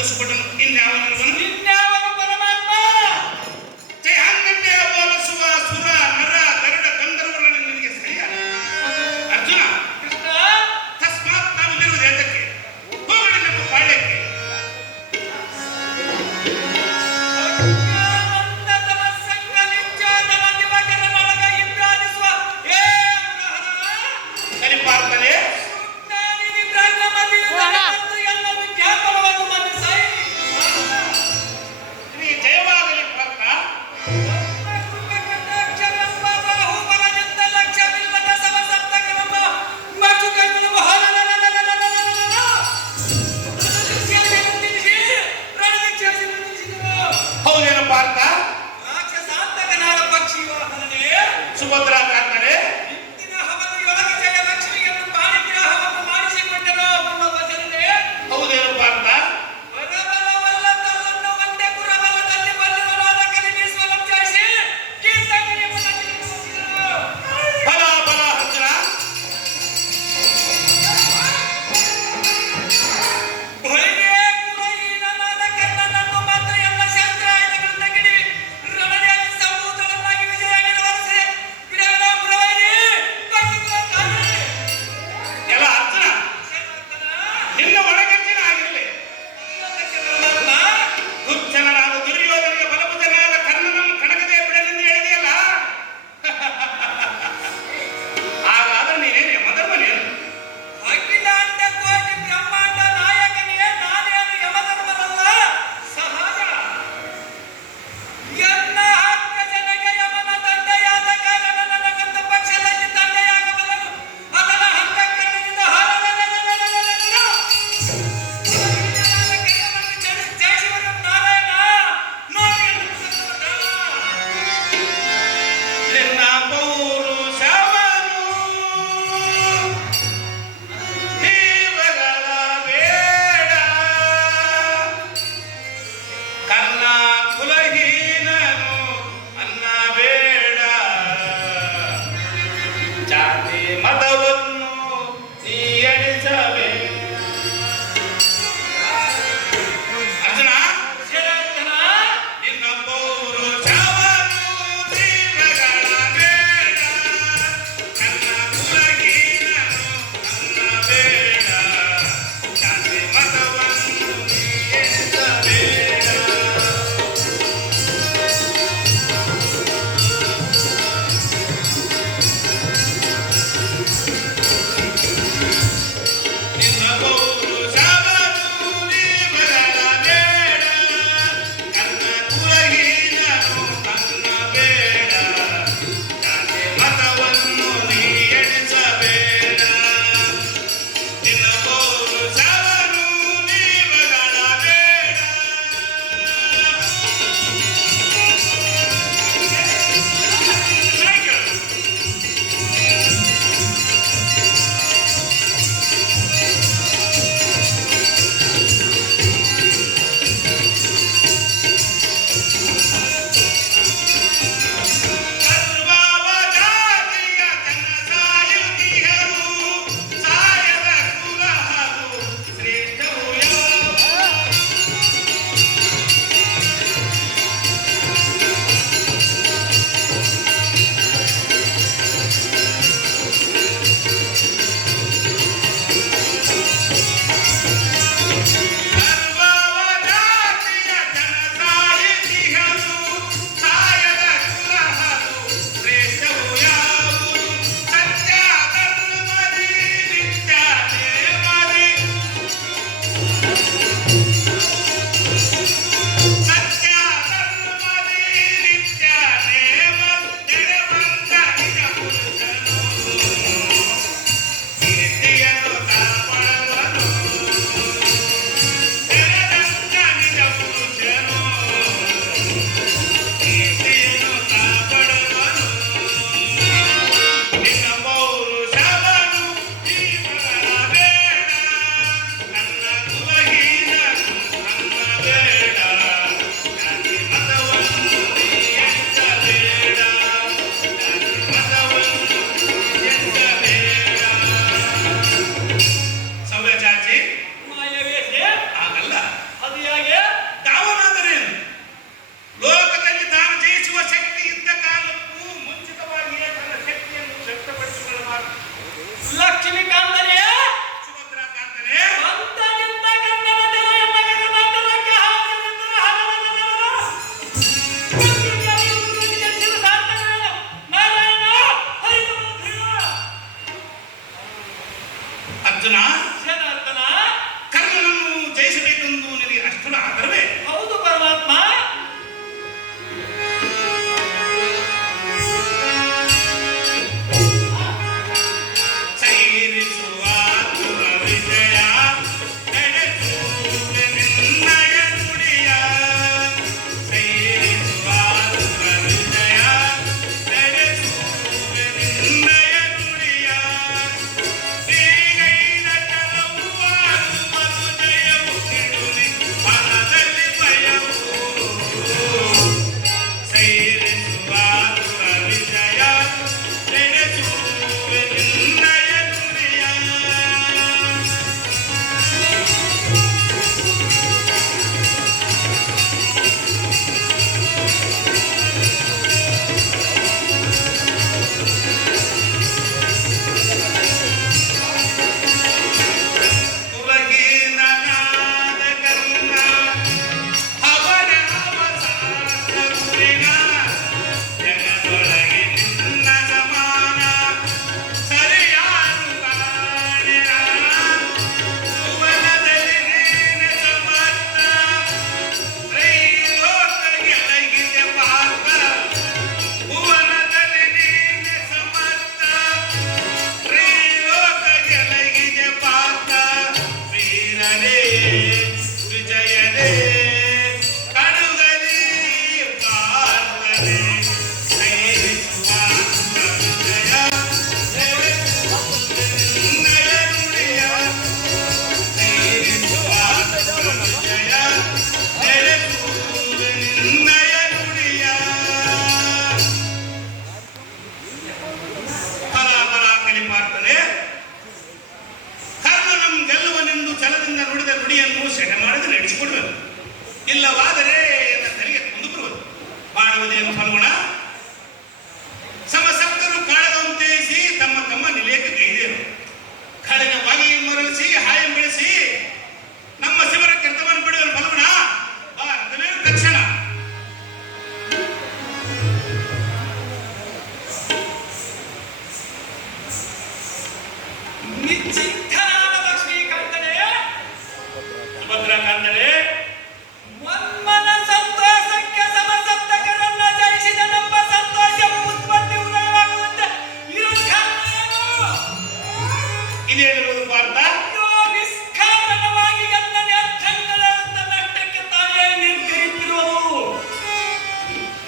ಒದಗಿಸಿಕೊಟ್ಟನು. ಇನ್ಯಾವನು ಇನ್ಯಾವನು ಪರಮಾತ್ಮ? ಜಯಾಂಗನ್ನೇ ಹೋಲಿಸುವ ಸುರ ನರ ಗರುಡ ಗಂಧರ್ವಗಳನ್ನು ನಿನಗೆ ಸರಿಯ ಅರ್ಜುನ. ಕೃಷ್ಣ, ತಸ್ಮಾತ್ ನಾವು ಇಲ್ಲಿರುವುದು ಏತಕ್ಕೆ? ಹೋಗಲಿ ನಮ್ಮ ಪಾಳ್ಯಕ್ಕೆ. ಸರಿಪಾರ್ತನೆ ನೀ ಜಯವಾಗಲಿ ಪಾರ್ಥ. ಹೌದೇನು ಪಾರ್ಥ? ಸುಭದ್ರಾ ಕಾಂತನೆ, ಹೌದೇನು ಪಾರ್ಥ? ಬಲ ಬಲ ಅರ್ಜುನ. ಎಲ್ಲ ಅರ್ಜುನ ನಿನ್ನ ಒಳಗಂಚಿನ ಆಗಿರಲಿ. ದುರ್ಜನರಾದ ದುರ್ಯೋಧನಿಗೆ ಬಲಭುಜನಾದ ಕರ್ಣನನ್ನು ಕಣಗದೆ ಬಿಡಲೆಂದು ಹೇಳಿದೆಯಲ್ಲ. ಹಾಗಾದ್ರೆ ನೀನೇನು ಯಮಧರ್ಮನೇನು? ನಿನ್ನ ಪೌರುಷವನು ದೇವಗಳ ಬೇಡ, ಕರ್ಣ ಕುಲಹೀನನು ಅನ್ನ ಬೇಡ, ಜಾತಿ ಮತವನ್ನು ನೀ ಎಣಿಸಬೇಡ. ಅರ್ಜುನ, ನಿನ್ನ ಪೌರುಷವನು ದೇವಗಳ ಬೇಡ, ಕರ್ಣ ಕುಲಹೀನನು ಅನ್ನ ಬೇಡ, ಜಾತಿ ಮತವನ್ನು ನೀ ಎಣಿಸಬೇಡ. ಇಲ್ಲವಾದರೆ ಎನ್ನ ತಲೆಗೆ ಕುಂದು ಬರುವುದು. ಮಾಡುವುದೇನು ಫಲ್ಗುಣ? ಸಮಸಪ್ತರು ಕಾಳದಂತೇಸಿ ತಮ್ಮ ತಮ್ಮ ನಿಲಯಕ್ಕೆ ಗೈದೇರು. ಕಳೆನವಾಗಿ ಮರಳಿಸಿ ಹಾಯಂ ಬೆಳೆಸಿ ನಮ್ಮ ಶಿವರ ಕೆರ್ತವನ್ನು ಬಿಡುವ ಫಲ್ಗುಣ. ಭಾರತವೇ ತಕ್ಷಣ ನಿಶ್ಚಿಂತನಾದ ಲಕ್ಷ್ಮೀಕಾಂತನೇ, ಸುಭದ್ರಾಕಾಂತನೇ, ಮನ್ಮನ ಸಂತೋಷಕ್ಕೆ ಸಮಸಪ್ತಕರನ್ನ ಜಯಿಸಿದ ನಮ್ಮ ಸಂತೋಷವು ಉತ್ಪತ್ತಿ ಉದಯವಾಗುವಂತೆ ಇರುವ ಕಾರಣವೇನು? ಇದೇನಿರುವುದು ಪಾರ್ಥ? ಅಯ್ಯೋ, ನಿಷ್ಕಾರಣವಾಗಿ ಗಂಡನೇ ಅರ್ಥಂಗದ ನಷ್ಟಕ್ಕೆ ತಾನೇ ನಿರ್ಗೈತಿರುವುದು.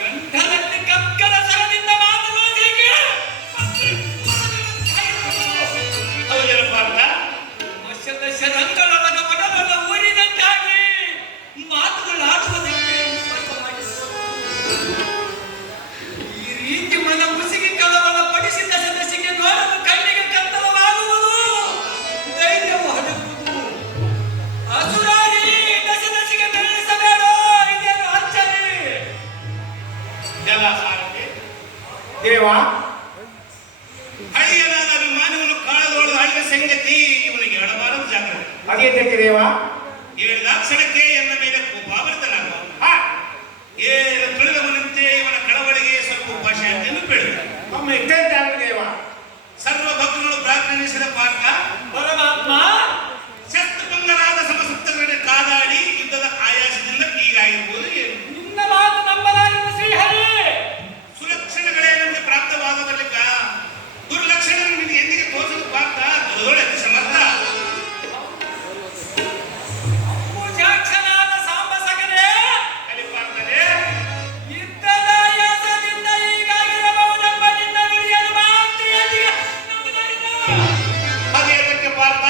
ಗಂಡನಲ್ಲಿ ಕಕ್ಕನ ಸರದಿಂದ ಮಾತುಗಳೊಂದಿಗೆ ಹೌದೇನು ಪಾರ್ಥ? ವರ್ಷದ ಶರಂಗಳೊಳಗ ಒಡಲೊಳ ಊರಿನಂತಾಗಿ ಮಾತುಗಳಾಡುವುದಕ್ಕೆ ಉಪಯೋಗ ಮಾಡಿದರು. ಈ ರೀತಿ ಮನ ಮುಸುಗಿ ಕಳವಳ ಪಡಿಸಿದ ಸದಸ್ಯಕ್ಕೆ ನೋಡಲು ಕಣ್ಣಿಗೆ ಕತ್ತಲವಾಗುವುದು, ಧೈರ್ಯವು ಹಡಗುವುದು. ಅಸುರಾರಿ ದಶದಶಿಗೆ ಬೆಳೆಸಬೇಡ, ಇದೇನು ಅಚ್ಚರಿ? ಜಲ ಸಾರಥಿ ದೇವ, ಹಳೆಯನಾದ ಅಭಿಮಾನಿಗಳು ಕಾಳದೊಳಗೆ ಆಡಿದ ಸಂಗತಿ ಇವನಿಗೆ ಎಡಬಾರದು ಜಾಗ್ರತೆ. ಅದೇತಕ್ಕೆ ದೇವ? ಹೇಳಿದಾಕ್ಷಣಕ್ಕೆ ಎನ್ನ ಮೇಲೆ ಕೋಪಾವರ್ತನಾಗುವ. ಏನು ತಿಳಿದವನಂತೆ ಇವನ ಕಳವಳಿಗೆ ಸ್ವಲ್ಪ ಉಪಶಾಂತಿಯನ್ನು ಬೆಳೆದ. ಒಮ್ಮೆ ಇದ್ದಂತಾಗಲಿ ದೇವ. ಸರ್ವ ಭಕ್ತರು ಪ್ರಾರ್ಥನಿಸಿದ ಪಾರ್ಥ ಪರಮಾತ್ಮ, ಶಸ್ತ್ರಭಂಗರಾದ ಸಮಸಪ್ತರೊಡನೆ ಕಾದಾಡಿ ಯುದ್ಧದ ಆಯಾಸದಿಂದ ಹೀಗಾಗಿರುವುದು ಏನು? ನಿನ್ನ ಮಾತು ನಂಬಲಾರಿನ ಶ್ರೀಹರಿ. ಸುಲಕ್ಷಣಗಳೇನೆಂದು ಪ್ರಾಪ್ತವಾದ ಬಳಿಕ ದುರ್ಲಕ್ಷಣ ನಿನಗೆ ಎಂದಿಗೆ ತೋರಿಸಲು ಪಾರ್ಥ ದುರದೊಳೆದು ಸಮರ್ಥ. ಅಂಬುಜಾಕ್ಷನಾದ ಸಾಂಬಸಗನೇ, ಕಲಿಪಾರ್ಥನೇ, ಯುದ್ಧದ ಆಯಾಸದಿಂದ ಹೀಗಾಗಿರಬಹುದೆಂಬ ನಿನ್ನ ನುಡಿಯನ್ನು ಮಾತ್ರ ಎಂದಿಗೆ ನಂಬಲಾರಿನ. ಅದೇತಕ್ಕೆ ಪಾರ್ಥ?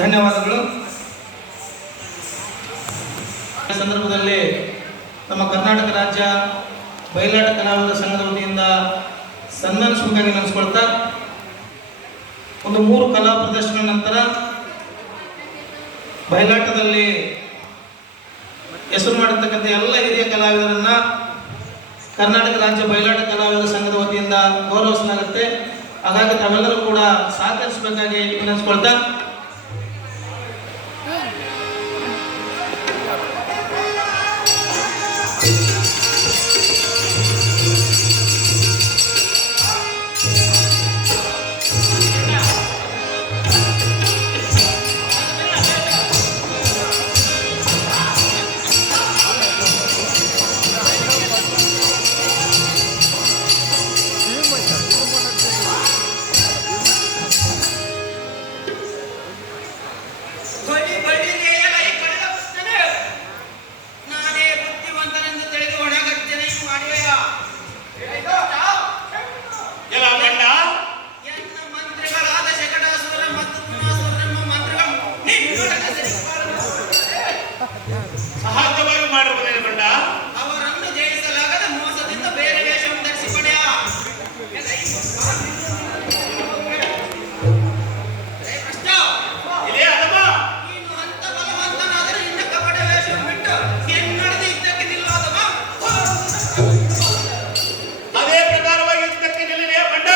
ಧನ್ಯವಾದಗಳು. ಈ ಸಂದರ್ಭದಲ್ಲಿ ನಮ್ಮ ಕರ್ನಾಟಕ ರಾಜ್ಯ ಬಯಲಾಟ ಕಲಾವಿದರ ಸಂಘದ ವತಿಯಿಂದ ಸನ್ಮಾನಿಸಬೇಕಾಗಿ ನೆನೆಸ್ಕೊಳ್ತಾ ಒಂದು 3 ಕಲಾ ಪ್ರದರ್ಶನ ನಂತರ ಬಯಲಾಟದಲ್ಲಿ ಹೆಸರು ಮಾಡಿರ್ತಕ್ಕಂಥ ಎಲ್ಲ ಹಿರಿಯ ಕಲಾವಿದರನ್ನ ಕರ್ನಾಟಕ ರಾಜ್ಯ ಬಯಲಾಟ ಕಲಾವಿದರ ಸಂಘದ ವತಿಯಿಂದ ಗೌರವಿಸಲಾಗುತ್ತೆ. ಹಾಗಾಗಿ ತಾವೆಲ್ಲರೂ ಕೂಡ ಸಹಕರಿಸಬೇಕಾಗಿ ವಿನಂತಿಸ್ಕೊಳ್ತಾ ಬಡಿ ಬಡಿಗೆ ಎಲ್ಲ ಈ ಕಡೆಗೆ ಬರ್ತೇನೆ. ನಾನೇ ಬುದ್ಧಿವಂತನೆಂದು ತಿಳಿದು ಹೊಣೆಗಟ್ಟನೆ ಮಾಡುವೆಯ. ಎಲ್ಲ ಗಂಡ ಎನ್ನ ಮಂತ್ರಿಗಳಾದ ಶಕಟಾಸುರ ಮತ್ತು ಗುಣಾಸುರರೆಂಬ ಮಂತ್ರಿಗಳು ನಿನ್ನೊಡನೆ ಸರಿಪಾಲನೆ ಸಹಜವಾಗಿ ಮಾಡಿರುವುದೇನು ಗಂಡ? ಅವರನ್ನು ಜಯಿಸಲಾಗದ ಮೋಸದಿಂದ ಬೇರೆ ವೇಷವನ್ನು ಧರಿಸಿಕೊಡೆಯ. ಭ್ರಷ್ಟ, ಇದೇ ಅದಮ್ಮ ನೀನು ಅಂತ ಬಲವಂತನಾದರೆ ನಿನ್ನ ಕಪಟ ವೇಷವನ್ನು ಬಿಟ್ಟು ಎನ್ನಡದೆ ಇದ್ದಕ್ಕೆ ನಿಲ್ಲೋದವ. ಅದೇ ಪ್ರಕಾರವಾಗಿ ಯುದ್ಧಕ್ಕೆ ನಿಲ್ಲಿದೆಯಾ ಗಂಡ?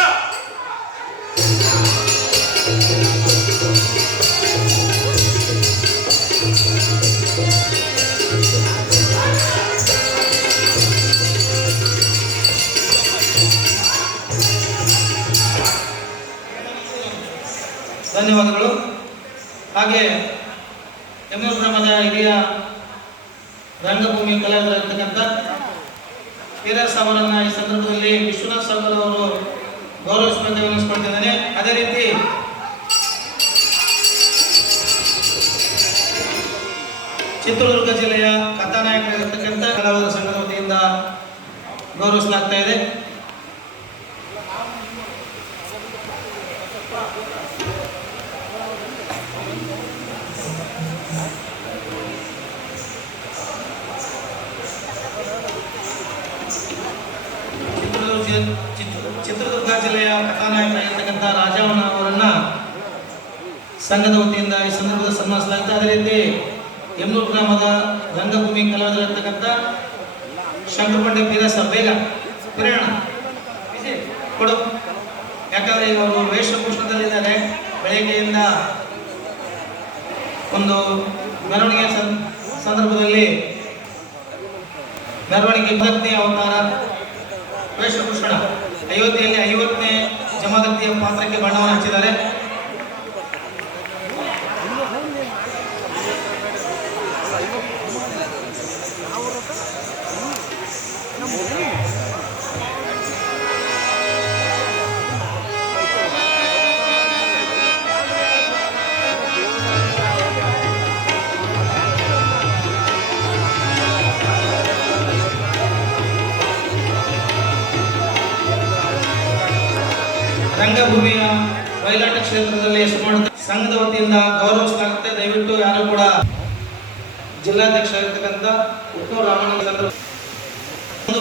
ಧನ್ಯವಾದಗಳು. ಹಾಗೆ ಎಮ್ಮೂರು ಗ್ರಾಮದ ಹಿರಿಯ ರಂಗಭೂಮಿ ಕಲಾವಿದರಾಗಿರ್ತಕ್ಕಂಥ ವೀರಸ್ ಅವರನ್ನ ಈ ಸಂದರ್ಭದಲ್ಲಿ ವಿಶ್ವನಾಥ್ ಸಾಗರ್ ಅವರು ಗೌರವಿಸಬೇಕಾಗಿ ವಿನಿಸ್ಕೊಳ್ತಿದ್ದೇನೆ. ಅದೇ ರೀತಿ ಚಿತ್ರದುರ್ಗ ಜಿಲ್ಲೆಯ ಕಥಾನಾಯಕರಾಗಿರ್ತಕ್ಕಂಥ ಕಲಾವಿದರ ಸಂಘದ ವತಿಯಿಂದ ಗೌರವಿಸಲಾಗ್ತಾ ಇದೆ. ಚಿತ್ರದುರ್ಗ ಜಿಲ್ಲೆಯ ಕಥಾನಾಯಕರಾಗಿರ್ತಕ್ಕಂಥ ರಾಜವಣ್ಣ ಅವರನ್ನ ಸಂಘದ ವತಿಯಿಂದ ಈ ಸಂದರ್ಭದಲ್ಲಿ ಸನ್ಮಾನಿಸಲಾಗುತ್ತೆ. ಅದೇ ರೀತಿ ಎಮ್ಮೂರು ಗ್ರಾಮದ ರಂಗಭೂಮಿ ಕಲಾವಿದರಾಗಿರ್ತಕ್ಕಂಥ ಶಂಕರಪಂಡೆ ಪೀರಸ ಬೇಗ ಕಿರಣ ಕೊಡು, ಯಾಕಂದ್ರೆ ಈಗ ಅವರು ವೇಷಭೂಷಣದಲ್ಲಿದ್ದಾರೆ. ಬೆಳಗ್ಗೆಯಿಂದ ಒಂದು ಮೆರವಣಿಗೆ ಸಂದರ್ಭದಲ್ಲಿ ಮೆರವಣಿಗೆ 50ನೇ ಅವತಾರ ವೇಷಭೂಷಣ ಅಯೋಧ್ಯೆಯಲ್ಲಿ 50ನೇ ಜಮಾದಕ್ತಿಯ ಪಾತ್ರಕ್ಕೆ ಬಣ್ಣವನ್ನು ಹಚ್ಚಿದ್ದಾರೆ. ರಂಗಭೂಮಿಯ ಬಯಲಾಟ ಕ್ಷೇತ್ರದಲ್ಲಿ ಹೆಸರು ಮಾಡಿದ ಸಂಘದ ವತಿಯಿಂದ ಗೌರವಿಸಲಾಗುತ್ತೆ. ದಯವಿಟ್ಟು ಯಾರು ಕೂಡ ಜಿಲ್ಲಾಧ್ಯಕ್ಷರಾಗಿರ್ತಕ್ಕಂಥ ಉತ್ತೂರು ರಾಮಣ್ಣ